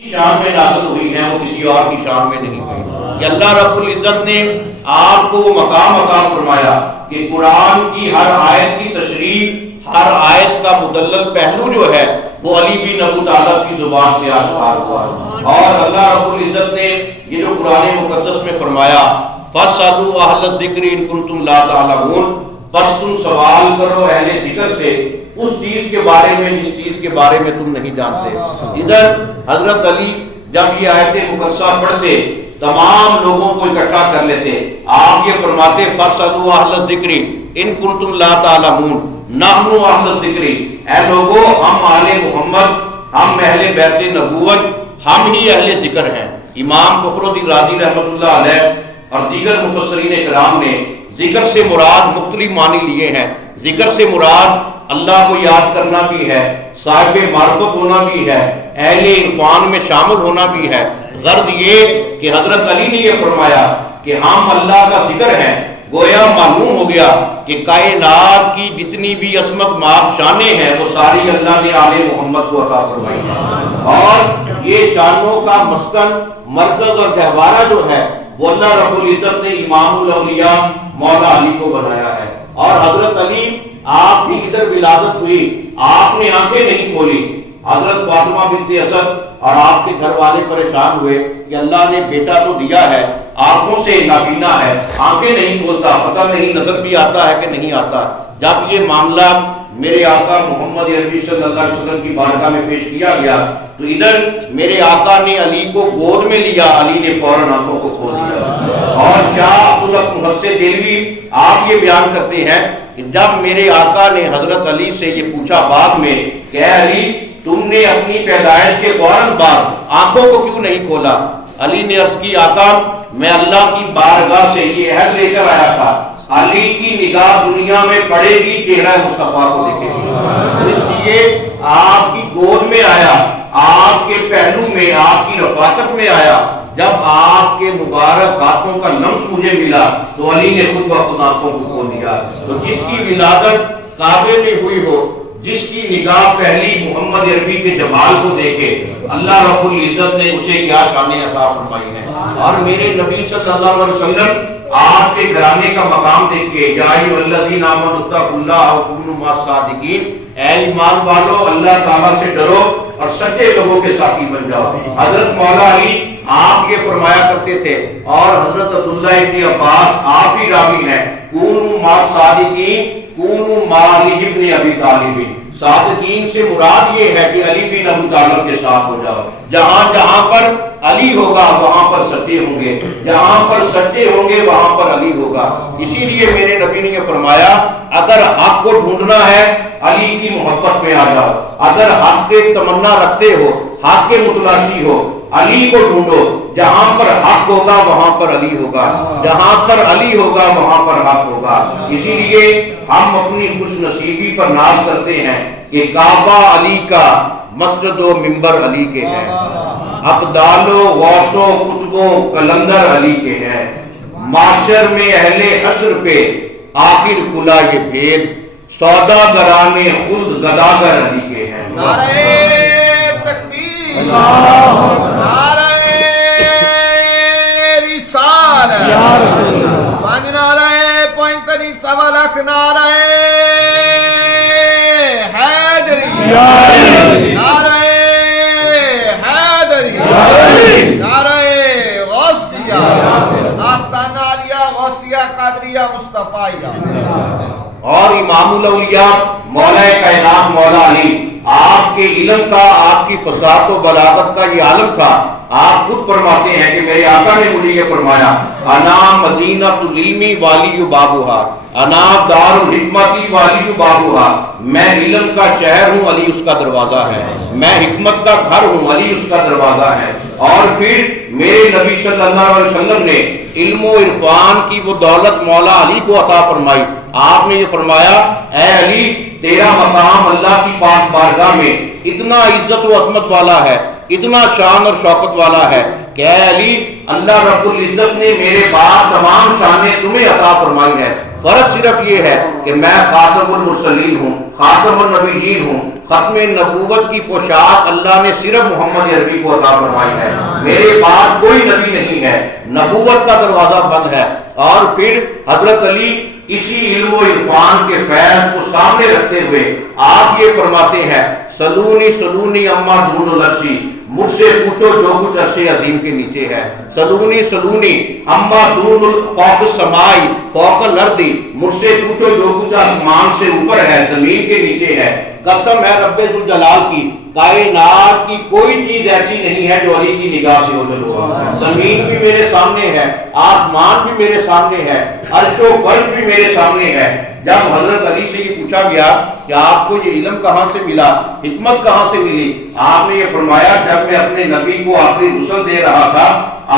شان میں نازل ہوئی ہیں وہ کسی اور کی شان میں نہیں ہوئی. کہ اللہ رب العزت نے آپ کو وہ مقام عطا فرمایا کہ قرآن کی ہر آیت کی تشریح، ہر آیت کا مدلل پہلو جو ہے وہ علی بن ابو طالب کی زبان سے آشکار ہوا. اور اللہ رب العزت نے یہ جو قرآن مقدس میں فرمایا فَاسْأَلُوا أَهْلَ الذِّكْرِ إِن كُنتُمْ لَا تَعْلَمُونَ، بس تم سوال کرو اہل ذکر سے اس چیز کے بارے میں جس چیز کے بارے میں تم نہیں جانتے. ادھر حضرت علی جب یہ آیت مقدسہ پڑھتے تمام لوگوں کو اکٹھا کر لیتے. آپ یہ فرماتے فَاسْأَلُوا أَهْلَ الذِّكْرِ إِن كُنتُمْ لَا تَعْلَمُونَ نَحْنُ أَهْلُ الذِّكْرِ، اے لوگو ہم آل محمد، ہم اہل بیت نبوت، ہم ہی اہل ذکر ہیں. امام فخر الدین رازی رحمۃ اللہ علیہ اور دیگر مفسرین کرام نے ذکر سے مراد مختلف معنی لیے ہیں. ذکر سے مراد اللہ کو یاد کرنا بھی ہے، صاحب معرفت ہونا بھی ہے، اہل عرفان میں شامل ہونا بھی ہے. غرض یہ کہ حضرت علی نے یہ فرمایا کہ ہم اللہ کا ذکر ہیں. گویا معلوم ہو گیا کہ کائنات کی جتنی بھی عظمت مآب شانیں ہیں وہ ساری اللہ نے آل محمد کو عطا فرمائی ہیں. اور یہ شانوں کا مسکن، مرکز اور گہوارہ جو ہے وہ اللہ رب العزت نے امام الاولیاء مولا علی کو بنایا ہے. اور حضرت علی آپ کی ادھر ولادت ہوئی، آپ نے آنکھیں نہیں کھولی. حضرت فاطمہ بنت اسد اور آپ کے گھر والے پریشان ہوئے کہ اللہ نے بیٹا تو دیا ہے، آنکھوں سے نابینا ہے، آنکھیں نہیں کھولتا، پتہ نہیں نظر بھی آتا ہے کہ نہیں آتا. جب یہ معاملہ میرے آقا محمد عربی صلی اللہ علیہ وسلم کی بارگاہ میں پیش کیا گیا تو ادھر میرے آقا نے علی کو گود میں لیا، علی نے فوراً آنکھوں کو کھول دیا. اور شاہ عبدالحق محسن دہلوی آپ یہ بیان کرتے ہیں کہ جب میرے آقا نے حضرت علی سے یہ پوچھا بعد میں کہ اے علی تم نے اپنی پیدائش کے فوراً بعد آنکھوں کو کیوں نہیں کھولا؟ علی نے عرض کی آقا میں اللہ کی بارگاہ سے یہ عہد لے کر آیا تھا علی کی نگاہ دنیا میں پڑے گی چہرہ مصطفیٰ کو دیکھے گی، اس لیے آپ کی گود میں آیا، آپ کے پہلو میں، آپ کی رفاقت میں آیا. جب آپ کے مبارک ہاتھوں کا لمس مجھے ملا تو علی نے خود بخود آنکھوں کو کھول دیا. تو جس کی ولادت کعبے میں ہوئی ہو، جس کی نگاہ پہلی محمد عربی کے جمال کو دیکھے، اللہ رب العزت نے اسے کیا شانیں عطا فرمائی ہیں. اور میرے نبی صلی اللہ علیہ وسلم آپ کے گھرانے کا مقام دیکھ کے یا ایھا الذین آمنوا اتقوا اللہ وکونوا مع الصادقین، اے ایمان والو اللہ تعالیٰ سے ڈرو اور سچے لوگوں کے ساتھی بن جاؤ. حضرت مولا علی آپ یہ فرمایا کرتے تھے اور حضرت عبداللہ ابن عباس آپ ہی راوی ہیں کونوا مع الصادقین کونوا مع علی بن ابی طالب. صادقین سے مراد یہ ہے کہ علی بن ابو طالب کے ساتھ ہو جاؤ. جہاں جہاں پر علی ہوگا وہاں پر سچے ہوں گے، جہاں پر سچے ہوں گے وہاں پر علی ہوگا. اسی لیے میرے نبی نے یہ فرمایا اگر حق کو ڈھونڈنا ہے علی کی محبت میں آ جاؤ. اگر حق کے تمنا رکھتے ہو، حق کے متلاشی ہو، علی کو ڈھونڈو. جہاں پر حق ہوگا وہاں پر علی ہوگا، جہاں پر علی ہوگا وہاں پر حق ہوگا. اسی لیے ہم اپنی خوش نصیبی پر ناز کرتے ہیں کہ کعبہ علی کا، مسجد و منبر علی کے ہیں، ابدال و غوث و قطب و قلندر علی کے ہیں. معاشر میں اہل حشر پہ آخر کھلا یہ بھید، سوداگران خلد گداگر علی کے ہیں. نعرہ تکبیر، نعرہ رسالت، پانچ نعرہ پوائنٹنی سوا لاکھ نعرہ حیدری، نعرہ حیدری، نعرہ غوثیہ، آستانہ عالیہ غوثیہ قادریہ مصطفیہ. اور امام الاولیاء مولا کائنات مولا علی آپ کے علم کا، آپ کی فصاحت و بلاغت کا یہ عالم تھا. آپ خود فرماتے ہیں کہ میرے آقا نے مجھے یہ فرمایا انا مدینہ العلم والی بابھا، انا دار الحکمت والی بابھا. میں علم کا شہر ہوں، علی اس کا دروازہ ہے. میں حکمت کا گھر ہوں، علی اس کا دروازہ ہے. اور پھر میرے نبی صلی اللہ علیہ وسلم نے علم و عرفان کی وہ دولت مولا علی کو عطا فرمائی. آپ نے یہ فرمایا اے علی تیرا مقام اللہ کی پاک بارگاہ میں اتنا عزت و عظمت والا ہے، اتنا شان اور شوکت والا ہے کہ اے علی اللہ رب العزت نے میرے بعد تمام شانیں تمہیں عطا فرمائی ہے. فرق صرف یہ ہے کہ میں خاتم المرسلین ہوں، خاتم النبیین ہوں، ختم نبوت کی پوشاک اللہ نے صرف محمد عربی کو عطا فرمائی ہے، میرے بعد کوئی نبی نہیں ہے، نبوت کا دروازہ بند ہے۔ اور پھر حضرت علی اسی علم و عرفان کے فیض کو سامنے رکھتے ہوئے آپ یہ فرماتے ہیں سلونی سلونی اما دون العرشی، مجھ سے پوچھو جو کچھ عرش عظیم کے نیچے ہے، سلونی سلونی اما دون فوق السمائی فوق الارض، مجھ سے پوچھو جو کچھ آسمان سے اوپر ہے زمین کے نیچے ہے۔ قسم ہے رب ذوالجلال کی، کائنات کی کوئی چیز ایسی نہیں ہے جو علی کی نگاہ سے اوجھل ہو۔ زمین بھی میرے سامنے ہے، آسمان بھی میرے سامنے ہے، عرش و فرش بھی میرے سامنے ہے۔ جب حضرت علی سے یہ پوچھا گیا کہ آپ کو یہ علم کہاں سے ملا، حکمت کہاں سے ملی، آپ نے یہ فرمایا جب میں اپنے نبی کو آخری غسل دے رہا تھا،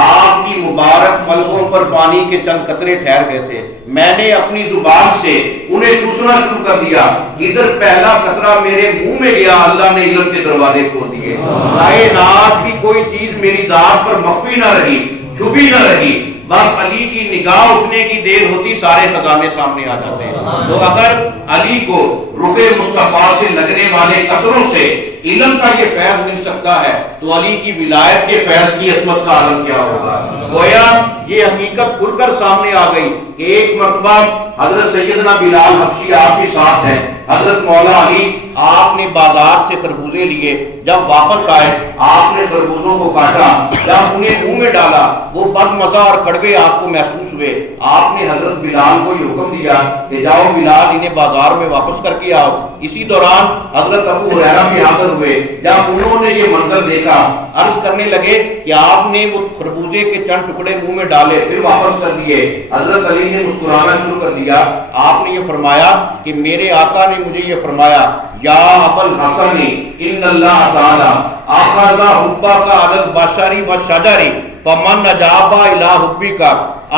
آپ کی مبارک پلکوں پر پانی کے چند قطرے ٹھہر گئے تھے، میں نے اپنی زبان سے انہیں چوسنا شروع کر دیا، ادھر پہلا قطرہ میرے منہ میں گیا، اللہ نے علم کے دروازے کھول دیے۔ کائنات کی کوئی چیز میری ذات پر مخفی نہ رہی، چھپی نہ رہی، بس علی کی نگاہ اٹھنے کی دیر ہوتی سارے خزانے سامنے آ جاتے۔ تو اگر علی کو رخ مصطفیٰ سے لگنے والے قطروں سے علم کا یہ فیض مل سکتا ہے تو علی کی ولایت کے فیض کی عظمت کا عالم کیا ہوگا۔ گویا یہ حقیقت کھل کر سامنے آ گئی کہ ایک مرتبہ حضرت سیدنا بلال حبشی آپ کے ساتھ ہیں، حضرت مولا علی آپ نے بازار سے خربوزے لیے، جب واپس آئے آپ نے خربوزوں کو کاٹا، جب انہیں منہ میں ڈالا وہ بد مزہ اور کڑوے آپ کو محسوس ہوئے، آپ نے حضرت بلال کو یہ حکم دیا کہ جاؤ بلال انہیں بازار میں واپس کر کے آؤ۔ اسی دوران حضرت ابو ہریرہ بھی حاضر ہوئے، جب انہوں نے یہ منظر دیکھا عرض کرنے لگے کہ آپ نے وہ خربوزے کے چند ٹکڑے منہ میں ڈالے پھر واپس کر دیے۔ حضرت علی نے مسکرانا شروع کر دیا، آپ نے یہ فرمایا کہ میرے آقا نے مجھے یہ فرمایا یا ابو الحسن ان اللہ تعالی اخذ حبک علی البشر والشجر فمن اجاب الی حبک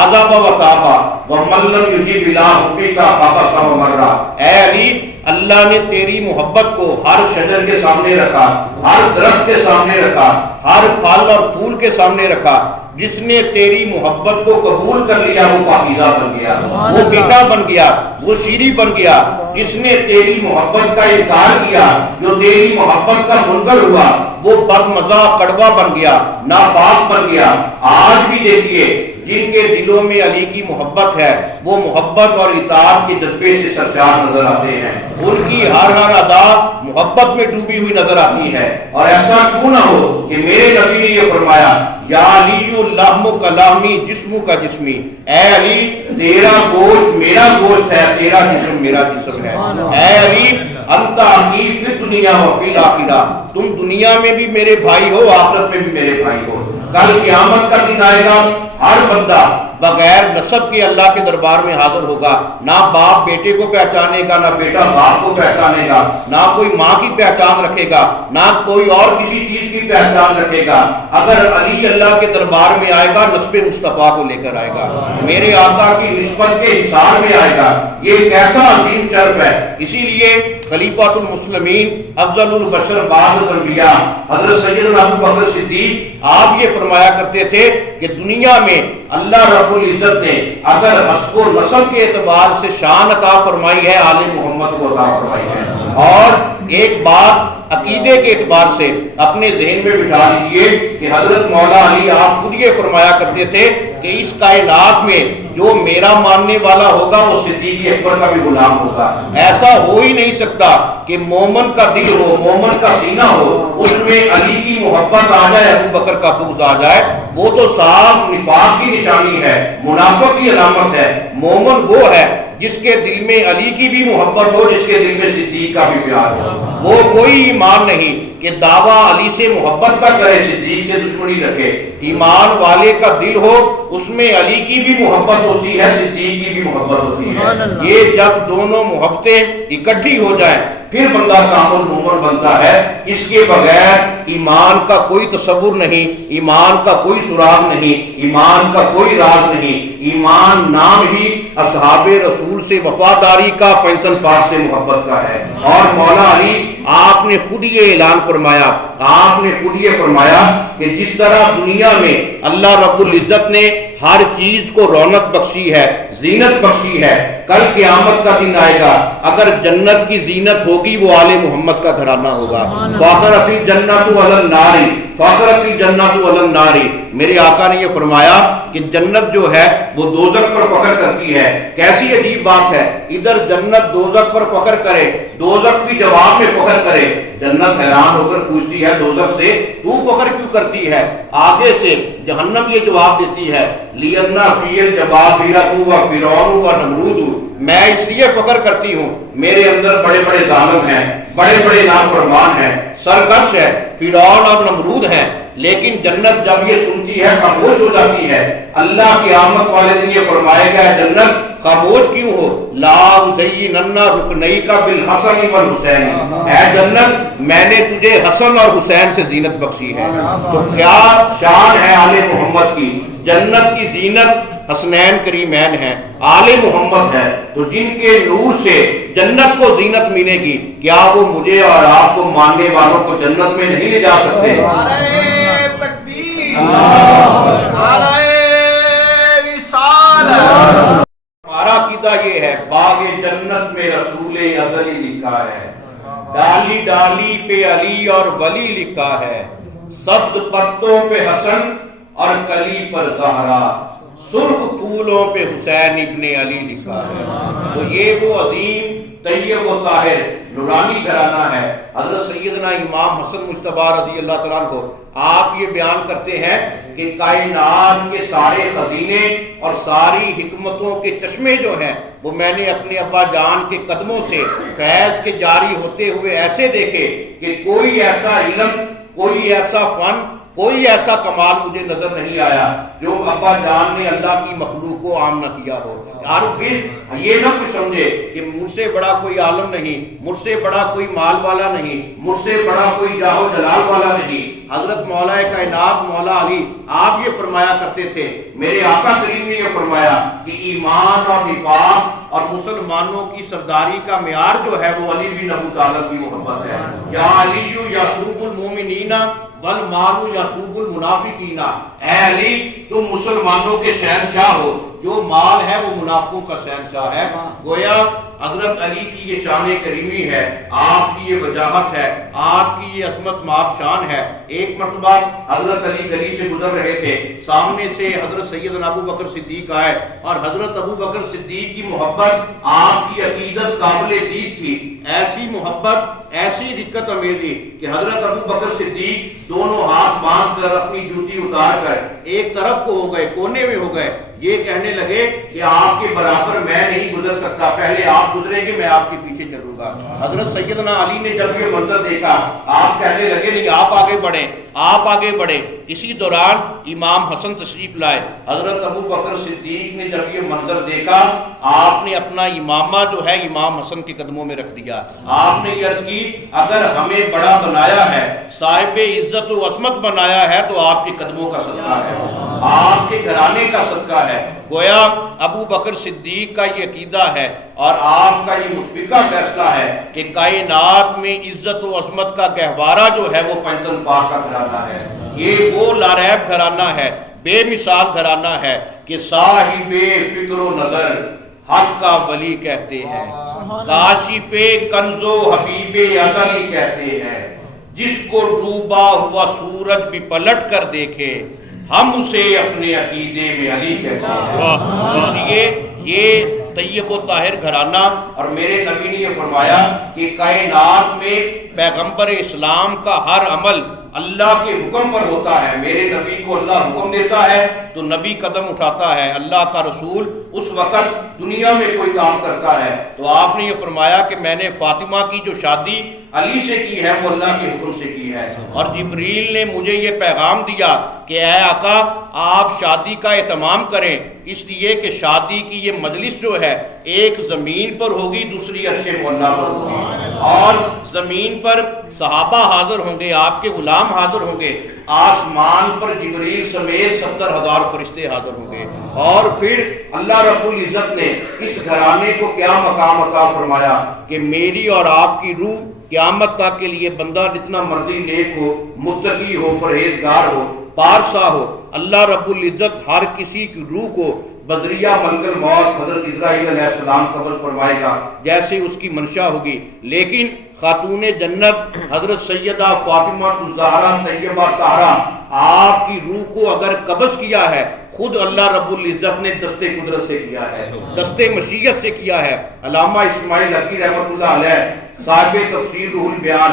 عذاب و تابا ومن لم یجب الی حبک فبس و مرا۔ اے علی اللہ نے تیری محبت کو ہر شجر کے سامنے رکھا، ہر درخت کے سامنے رکھا، ہر پھل اور پھول کے سامنے رکھا، جس نے تیری محبت کو قبول کر لیا وہ پاکیزہ بن گیا، وہ میٹھا بن گیا، وہ شیریں بن گیا۔ جس نے تیری محبت کا انکار کیا، جو تیری محبت کا منکر ہوا، وہ بدمزہ کڑوا بن گیا، ناپاک بن گیا۔ آج بھی دیکھیے جن کے دلوں میں علی کی محبت ہے وہ محبت اور اطاعت کے جذبے سے سرشار نظر آتے ہیں، ان کی ہر ادا محبت میں ڈوبی ہوئی نظر آتی ہے۔ اور ایسا کیوں نہ ہو کہ میرے نبی نے یہ فرمایا یا علی لحم کلامی جسم کا جسمی، اے علی تیرا گوشت میرا گوشت ہے، تیرا جسم میرا جسم ہے۔ اے علی انت اخی فی الدنیا و فی الآخرہ، تم دنیا میں بھی میرے بھائی ہو، آخرت میں بھی میرے بھائی ہو۔ کل قیامت کا دن آئے گا، ہر بندہ بغیر نسب کے اللہ کے دربار میں حاضر ہوگا، نہ باپ بیٹے کو پہچانے گا، نہ بیٹا باپ کو پہچانے گا، نہ کوئی ماں کی پہچان رکھے گا، نہ کوئی اور کسی چیز کی پہچان رکھے گا۔ اگر علی اللہ کے دربار میں آئے گا نسب مصطفیٰ کو لے کر آئے گا، میرے آقا کی نسبت کے حصار میں آئے گا، یہ کیسا عظیم شرف ہے۔ اسی لیے خلیفۃ المسلمین افضل البشر بعد الانبیاء حضرت سیدنا ابو بکر صدیق آپ یہ فرمایا کرتے تھے کہ دنیا میں اللہ رب العزت نے اگر حسب و نسب کے اعتبار سے شان عطا فرمائی ہے آل محمد کو عطا فرمائی ہے۔ اور ایک بات عقیدے کے اعتبار سے اپنے ذہن میں بٹھا لیجئے کہ حضرت مولا علی آپ خود یہ فرمایا کرتے تھے کہ اس کائنات میں جو میرا ماننے والا ہوگا وہ صدیق اکبر کا بھی غلام ہوگا۔ ایسا ہو ہی نہیں سکتا کہ مومن کا دل ہو، مومن کا سینہ ہو، اس میں علی کی محبت آ جائے، ابو بکر کا بغض آ جائے، وہ تو صاف نفاق کی نشانی ہے، منافق کی علامت ہے۔ مومن وہ ہے جس کے دل میں علی کی بھی محبت ہو، جس کے دل میں صدیق کا بھی پیار ہو۔ وہ کوئی ایمان نہیں کہ دعویٰ علی سے محبت کا کرے صدیق سے دشمنی رکھے۔ ایمان والے کا دل ہو اس میں علی کی بھی محبت ہوتی ہے، صدیق کی بھی محبت ہوتی ہے۔ یہ جب دونوں محبتیں اکٹھی ہو جائیں پھر بندہ کامل مومن بنتا ہے۔ اس کے بغیر ایمان کا کوئی تصور نہیں، ایمان کا کوئی سراغ نہیں، ایمان کا کوئی راز نہیں۔ ایمان نام ہی اصحاب رسول سے وفاداری کا، پنجتن پاک سے محبت کا ہے۔ اور مولا علی آپ نے خود یہ اعلان فرمایا، آپ نے خود یہ فرمایا کہ جس طرح دنیا میں اللہ رب العزت نے ہر چیز کو رونق بخشی ہے، زینت بخشی ہے، کل قیامت کا دن آئے گا، اگر جنت کی زینت ہوگی وہ آل محمد کا گھرانہ ہوگا۔ فاخرت الجنۃ علی النار، فاخرت الجنۃ علی النار۔ میرے آقا نے یہ فرمایا کہ جنت جو ہے وہ دوزخ پر فخر کرتی ہے۔ کیسی عجیب بات ہے، ادھر جنت دوزخ پر فخر کرے، دوزخ بھی جواب میں فخر کرے۔ جنت حیران ہو کر پوچھتی ہے دوزخ سے، تو فخر کیوں کرتی ہے؟ آگے سے جہنم یہ جواب دیتی ہے، لِأَنَّ فِيَ الْجَبَابِرَةُ وَفِرْعَوْنُ وَنَمْرُودُ، میں اس لیے فخر کرتی ہوں، میرے اندر بڑے بڑے ظالم ہیں، بڑے بڑے نافرمان ہیں، سرکش ہے، فرعون اور نمرود ہیں، لیکن جنت جب یہ سنتی ہے خاموش ہو جاتی ہے۔ اللہ کی آمد والے دن یہ فرمائے گا جنت خاموش کیوں ہو؟ لا أزینن رکنیک بالحسن والحسین، اے جنت میں نے تجھے حسن اور حسین سے زینت بخشی ہے۔ تو کیا شان ہے آل محمد کی، جنت کی زینت حسنین کریمین ہے، آل محمد ہے، تو جن کے نور سے جنت کو زینت ملے گی، کیا وہ مجھے اور آپ کو ماننے والوں کو جنت میں نہیں لے جا سکتے؟ نعرہ تکبیر، نعرہ رسالت۔ ہمارا عقیدہ یہ ہے، باغ جنت میں رسول ازلی لکھا ہے، ڈالی ڈالی پہ علی اور ولی لکھا ہے، سبز پتوں پہ حسن اور کلی پر زہرا، سرخ پھولوں پہ حسین ابن علی لکھا ہے۔ تو یہ وہ عظیم طیب و طاہر نورانی گھرانہ ہے۔ حضرت سیدنا امام حسن مجتبی رضی اللہ تعالیٰ عنہ، آپ یہ بیان کرتے ہیں کہ کائنات کے سارے خزینے اور ساری حکمتوں کے چشمے جو ہیں وہ میں نے اپنے ابا جان کے قدموں سے فیض کے جاری ہوتے ہوئے ایسے دیکھے کہ کوئی ایسا علم، کوئی ایسا فن، کوئی ایسا کمال مجھے نظر نہیں آیا جو ابا جان نے اللہ کی مخلوق کو عام نہ کیا ہو۔ اور پھر یہ نہ کچھ سمجھے کہ مجھ سے بڑا کوئی عالم نہیں، مجھ سے بڑا کوئی مال والا نہیں، مجھ سے بڑا کوئی جاہ و جلال والا نہیں۔ حضرت مولا کائنات مولا علی آپ یہ فرمایا کرتے تھے، میرے آقا کریم نے یہ فرمایا کہ ایمان اور نفاق اور مسلمانوں کی سرداری کا معیار جو ہے وہ علی بن ابو طالب کی محبت ہے۔ یا علی یسوب المومنین والمال یسوب المنافقین، اے علی تم مسلمانوں کے شہنشاہ ہو، جو مال ہے وہ منافقوں کا شہنشاہ ہے۔ گویا حضرت علی کی یہ شان کریمی ہے، آپ کی یہ وجاہت ہے، آپ کی یہ عظمت مآب شان ہے۔ ایک مرتبہ حضرت علی گلی سے گزر رہے تھے، سامنے سے حضرت سیدنا ابو بکر صدیق آئے، اور حضرت ابو بکر صدیق کی محبت آپ کی عقیدت قابل دید تھی، ایسی محبت، ایسی رقت امیری کہ حضرت ابو بکر صدیق دونوں ہاتھ باندھ کر اپنی جوتی اتار کر ایک طرف کو ہو گئے، کونے میں ہو گئے، یہ کہنے لگے کہ آپ کے برابر میں نہیں گزر سکتا، پہلے آپ گزریں گے، میں آپ کے پیچھے چلوں گا۔ حضرت سیدنا علی نے جب یہ منظر دیکھا، آپ کہنے لگے نہیں آپ آگے بڑھیں، آپ آگے بڑھیں۔ اسی دوران امام حسن تشریف لائے، حضرت ابو بکر صدیق نے جب یہ منظر دیکھا، آپ نے اپنا امامہ جو ہے امام حسن کے قدموں میں رکھ دیا۔ آپ نے یہ عرض کی، اگر ہمیں بڑا بنایا ہے، صاحب عزت و عظمت بنایا ہے تو آپ کے قدموں کا صدقہ ہے، آپ کے گھرانے کا صدقہ ہے۔ گویا ابو بکر صدیق کا یہ عقیدہ ہے اور آپ کا یہ متفقہ فیصلہ ہے کہ کائنات میں عزت و عظمت کا گہوارہ جو ہے وہ پنجتن پاک کا گھرانہ ہے۔ یہ وہ لاریب گھرانہ ہے، بے مثال گھرانہ ہے کہ صاحب فکر و نظر حق کا ولی کہتے ہیں، کاشف کنز و حبیب ازلی کہتے ہیں، جس کو ڈوبا ہوا سورج بھی پلٹ کر دیکھے ہم اسے اپنے عقیدے میں علی کہتے ہیں۔ اس لیے یہ طیب و طاہر گھرانہ، اور میرے نبی نے یہ فرمایا کہ کائنات میں پیغمبر اسلام کا ہر عمل اللہ کے حکم پر ہوتا ہے۔ میرے نبی کو اللہ حکم دیتا ہے تو نبی قدم اٹھاتا ہے، اللہ کا رسول اس وقت دنیا میں کوئی کام کرتا ہے تو آپ نے یہ فرمایا کہ میں نے فاطمہ کی جو شادی علی سے کی ہے وہ اللہ کے حکم سے کی ہے، اور جبریل نے مجھے یہ پیغام دیا کہ اے آقا آپ شادی کا اہتمام کریں، اس لیے کہ شادی کی یہ مجلس جو ہے ایک زمین پر ہوگی، دوسری عرش مولا پر ہوگی، اور زمین پر صحابہ حاضر ہوں گے، آپ کے غلام حاضر ہوں گے، آسمان پر جبریل سمیت 70,000 فرشتے حاضر ہوں گے، اور پھر اللہ رب العزت نے اس گھرانے کو کیا مقام عطا فرمایا کہ میری اور آپ کی روح قیامت تک کے لیے بندہ جتنا مرضی نیک ہو، متقی ہو، پرہیزگار ہو، پارسا ہو، اللہ رب العزت ہر کسی کی روح کو بذریعہ ملک الموت حضرت اسرائیل علیہ السلام قبض فرمائے گا جیسے اس کی منشا ہوگی۔ لیکن خاتون جنت حضرت سیدہ فاطمہ الزہرا طیبہ طاہرہ آپ کی روح کو اگر قبض کیا ہے، خود اللہ رب العزت نے دست قدرت سے کیا ہے، دست مشیت سے کیا ہے۔ علامہ اسماعیل حقی رحمۃ اللہ علیہ صاحب تفسیر روح البیان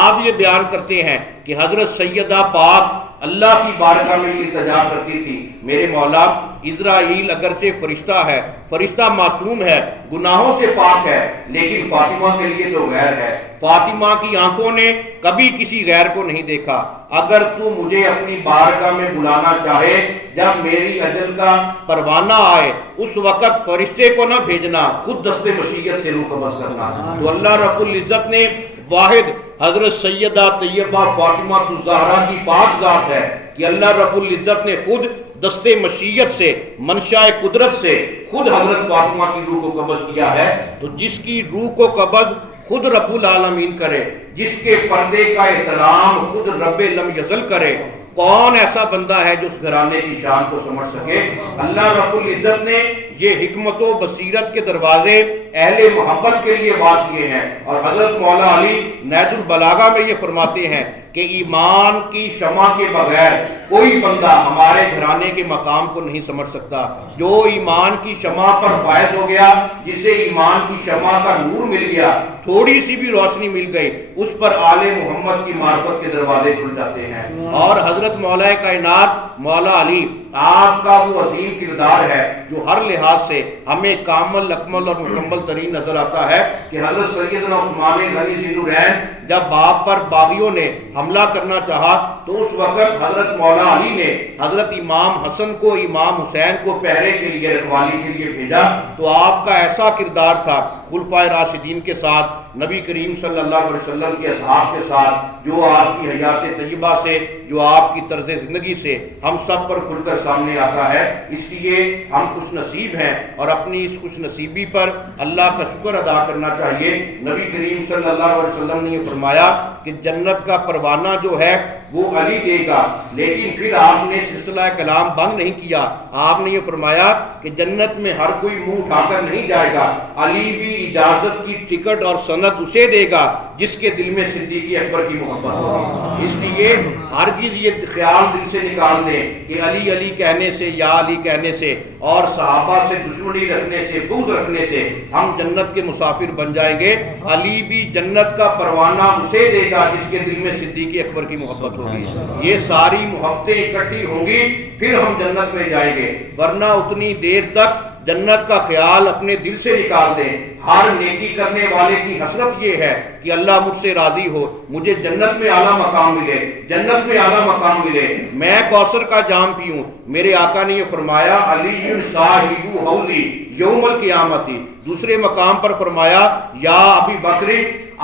آپ یہ بیان کرتے ہیں کہ حضرت سیدہ پاک اللہ کی بارگاہ میں التجا کرتی تھی، میرے مولا اسرائیل اگرچہ فرشتہ ہے، فرشتہ معصوم ہے، گناہوں سے پاک ہے، لیکن فاطمہ کے لیے تو غیر ہے۔ فاطمہ کی آنکھوں نے کبھی کسی غیر کو نہیں دیکھا، اگر تو مجھے اپنی بارگاہ میں بلانا چاہے، جب میری اجل کا پروانہ آئے اس وقت فرشتے کو نہ بھیجنا، خود دست مشیت سے روح قبض کرنا۔ تو اللہ رب العزت نے واحد حضرت سیدہ طیبہ فاطمہ الزہرا کی پاک ذات ہے کہ اللہ رب العزت نے خود دست مشیت سے، منشاء قدرت سے خود حضرت فاطمہ کی روح کو قبض کیا ہے۔ تو جس کی روح کو قبض خود رب العالمین کرے، جس کے پردے کا احترام خود رب لم یزل کرے، کون ایسا بندہ ہے جو اس گھرانے کی شان کو سمجھ سکے؟ اللہ رب العزت نے یہ حکمت و بصیرت کے دروازے اہل محبت کے لیے بات کیے ہیں، اور حضرت مولا علی نہج البلاغہ میں یہ فرماتے ہیں کہ ایمان کی شمع کے بغیر کوئی بندہ ہمارے گھرانے کے مقام کو نہیں سمجھ سکتا۔ جو ایمان کی شمع پر فائز ہو گیا، جسے ایمان کی شمع کا نور مل گیا، تھوڑی سی بھی روشنی مل گئی، اس پر آل محمد کی معرفت کے دروازے کھل جاتے ہیں۔ اور حضرت مولا کائنات مولا علی آپ کا وہ عظیم کردار ہے جو ہر لحاظ سے ہمیں کامل اکمل اور مکمل ترین نظر آتا ہے کہ حضرت سیدنا عثمان غنی ذوالنورین جب باپ پر باغیوں نے حملہ کرنا چاہا تو اس وقت حضرت مولا علی نے حضرت امام حسن کو، امام حسین کو پہرے کے لیے، رکھوالی کے لیے بھیجا۔ تو آپ کا ایسا کردار تھا خلفائے راشدین کے ساتھ، نبی کریم صلی اللہ علیہ وسلم کے اصحاب کے ساتھ، جو آپ کی حیات طیبہ سے، جو آپ کی طرز زندگی سے ہم سب پر کھل کر سامنے آتا ہے۔ اس لیے ہم خوش نصیب ہیں اور اپنی اس خوش نصیبی پر اللہ کا شکر ادا کرنا چاہیے۔ نبی کریم صلی اللہ علیہ وسلم نے یہ فرمایا کہ جنت کا پروانہ جو ہے وہ علی دے گا، لیکن پھر آپ نے سلسلہ کلام بند نہیں کیا۔ آپ نے یہ فرمایا کہ جنت میں ہر کوئی منہ اٹھا کر نہیں جائے گا، علی بھی اجازت کی ٹکٹ اور سند اسے دے گا جس کے دل میں صدیق اکبر کی محبت ہوگی۔ اس لیے ہر چیز یہ خیال دل سے نکال دیں کہ علی علی کہنے سے، یا علی کہنے سے اور صحابہ سے دشمنی رکھنے سے، بغض رکھنے سے ہم جنت کے مسافر بن جائیں گے۔ علی بھی جنت کا پروانہ اسے دے گا جس کے دل میں صدیق اکبر کی محبت ہوگی۔ یہ ساری محبتیں اکٹھی ہوں گی پھر ہم جنت میں جائیں گے، ورنہ اتنی دیر تک جنت کا خیال اپنے دل سے نکال دیں۔ ہر نیکی کرنے والے کی حسرت یہ ہے کہ اللہ مجھ سے راضی ہو، مجھے جنت میں اعلیٰ مقام ملے، جنت میں اعلیٰ مقام ملے، میں کوثر کا جام پیوں۔ میرے آقا نے یہ فرمایا علی صاحب حوضی یوم القیامت۔ دوسرے مقام پر فرمایا یا ابی بکر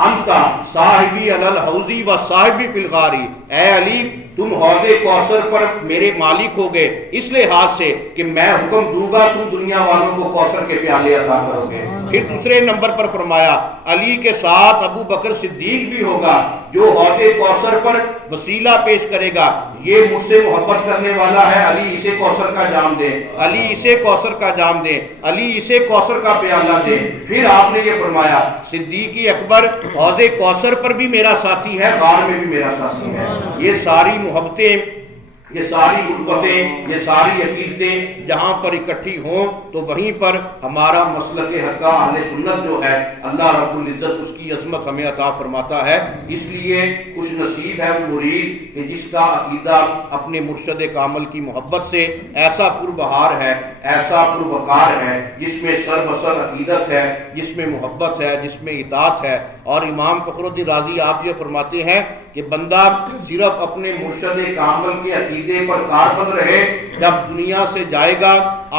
انت صاحبی علی الحوضی و صاحبی فی الغاری، اے علی تم حوض کوثر پر میرے مالک ہو گئے اس لحاظ سے کہ میں حکم دوں گا تم دنیا والوں کو کوثر کے پیالے عطا کرو گے۔ پھر دوسرے نمبر پر فرمایا علی کے ساتھ ابو بکر صدیق بھی ہوگا جو حوض کوثر پر وسیلہ پیش کرے گا، یہ مجھ سے محبت کرنے والا ہے، علی اسے کوثر کا جام دے، علی اسے کوثر کا جام دے، علی اسے کوثر کا پیالہ دے۔ پھر آپ نے یہ فرمایا صدیق اکبر حوض کوثر پر بھی میرا ساتھی ہے، غار میں بھی میرا ساتھی ہے۔ یہ ساری محبتیں، یہ ساری الفتیں، یہ ساری عقیدتیں جہاں پر اکٹھی ہوں تو وہیں پر ہمارا مسلک حقہ اہل سنت جو ہے اللہ رب العزت اس کی عظمت ہمیں عطا فرماتا ہے۔ اس لیے خوش نصیب ہے وہ مرید کہ جس کا عقیدہ اپنے مرشد کامل کی محبت سے ایسا پربہار ہے، ایسا پروقار ہے، جس میں سر بسر عقیدت ہے، جس میں محبت ہے، جس میں اطاعت ہے۔ اور امام فخر الدین رازی آپ یہ فرماتے ہیں کہ بندہ صرف اپنے مرشد کامل کے عقیدے پر کاربند رہے، جب دنیا سے جائے گا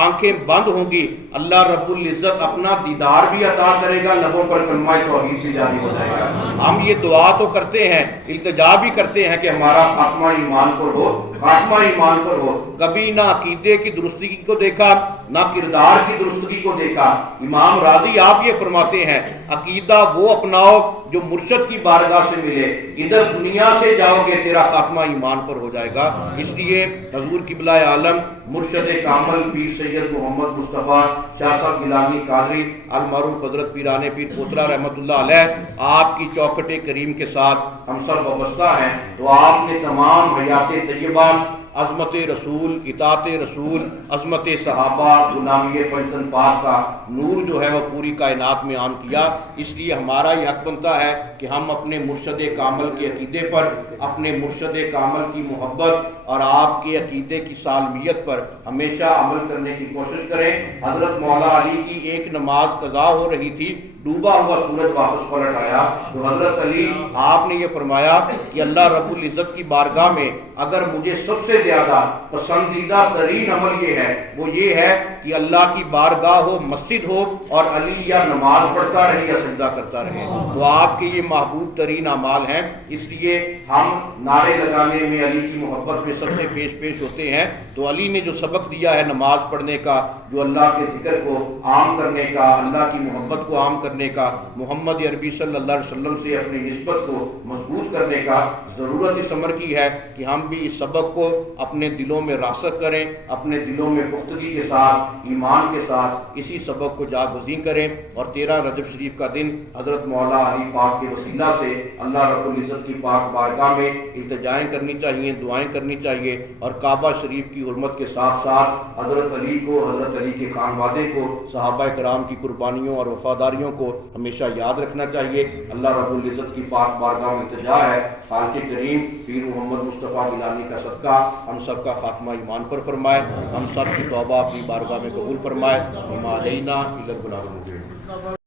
آنکھیں بند ہوں گی، اللہ رب العزت اپنا دیدار بھی عطا کرے گا، لبوں پر کلمہ توحید بھی جاری ہو جائے گا۔ ہم یہ دعا تو کرتے ہیں، التجا بھی کرتے ہیں کہ ہمارا خاتمہ ایمان پر ہو، خاتمہ ایمان پر ہو۔ کبھی نہ عقیدے کی درستگی کو دیکھا، نہ کردار کی درستگی کو دیکھا۔ امام راضی آپ یہ فرماتے ہیں عقیدہ وہ اپناؤ جاؤ جو مرشد کی بارگاہ سے ملے، ادھر دنیا سے جاؤ گے تیرا خاتمہ ایمان پر ہو جائے گا۔ اس لیے حضور قبلہ عالم مرشد کامل پیر سید محمد مصطفیٰ شاہ صاحب گیلانی قادری المعروف حضرت پیران پیر پوترا رحمۃ اللہ علیہ آپ کی چوکھٹ کریم کے ساتھ ہم سب وابستہ ہیں، تو آپ نے تمام حیات طیبہ، عظمت رسول، اطاعت رسول، عظمت صحابہ، غلامی پنجتن پاک کا نور جو ہے وہ پوری کائنات میں عام کیا۔ اس لیے ہمارا یہ حق بنتا ہے کہ ہم اپنے مرشد کامل کے عقیدے پر، اپنے مرشد کامل کی محبت اور آپ کے عقیدے کی سالمیت پر ہمیشہ عمل کرنے کی کوشش کریں۔ حضرت مولا علی کی ایک نماز قضا ہو رہی تھی، ڈوبا ہوا سورج واپس پلٹ آیا، تو حضرت علی آپ نے یہ فرمایا کہ اللہ رب العزت کی بارگاہ میں اگر مجھے سب سے زیادہ پسندیدہ ترین عمل یہ ہے، وہ یہ ہے کہ اللہ کی بارگاہ ہو، مسجد ہو، اور علی یا نماز پڑھتا رہے یا سجدہ کرتا رہے، تو آپ کے یہ محبوب ترین اعمال ہیں۔ اس لیے ہم نعرے لگانے میں علی کی محبت میں سب سے پیش ہوتے ہیں، تو علی نے جو سبق دیا ہے نماز پڑھنے کا، جو اللہ کے ذکر کو عام کرنے کا، اللہ کی محبت کو عام کرنے کا، محمد عربی صلی اللہ علیہ وسلم سے اپنی نسبت کو مضبوط کرنے کا، ضرورت اس امر کی ہے کہ ہم بھی اس سبق کو اپنے دلوں میں راسخ کریں، اپنے دلوں میں پختگی کے ساتھ، ایمان کے ساتھ اسی سبق کو جاگزین کریں، اور 13 رجب شریف کا دن حضرت مولا علی پاک کے وسیلہ سے اللہ رب العزت کی پاک بارگاہ میں التجائیں کرنی چاہیے، دعائیں کرنی چاہیے، اور کعبہ شریف کی حرمت کے ساتھ ساتھ حضرت علی کو، حضرت علی کے خانوادے کو، صحابہ کرام کی قربانیوں اور وفاداریوں کو ہمیشہ یاد رکھنا چاہیے۔ اللہ رب العزت کی پاک بارگاہ میں التجا ہے خالق کریم پیر محمد مصطفیٰ گیلانی کا صدقہ ہم سب کا خاتمہ ایمان پر فرمائے، ہم سب کی توبہ اپنی بارگاہ میں قبول فرمائے۔ وما علینا الا البلاغ المبین۔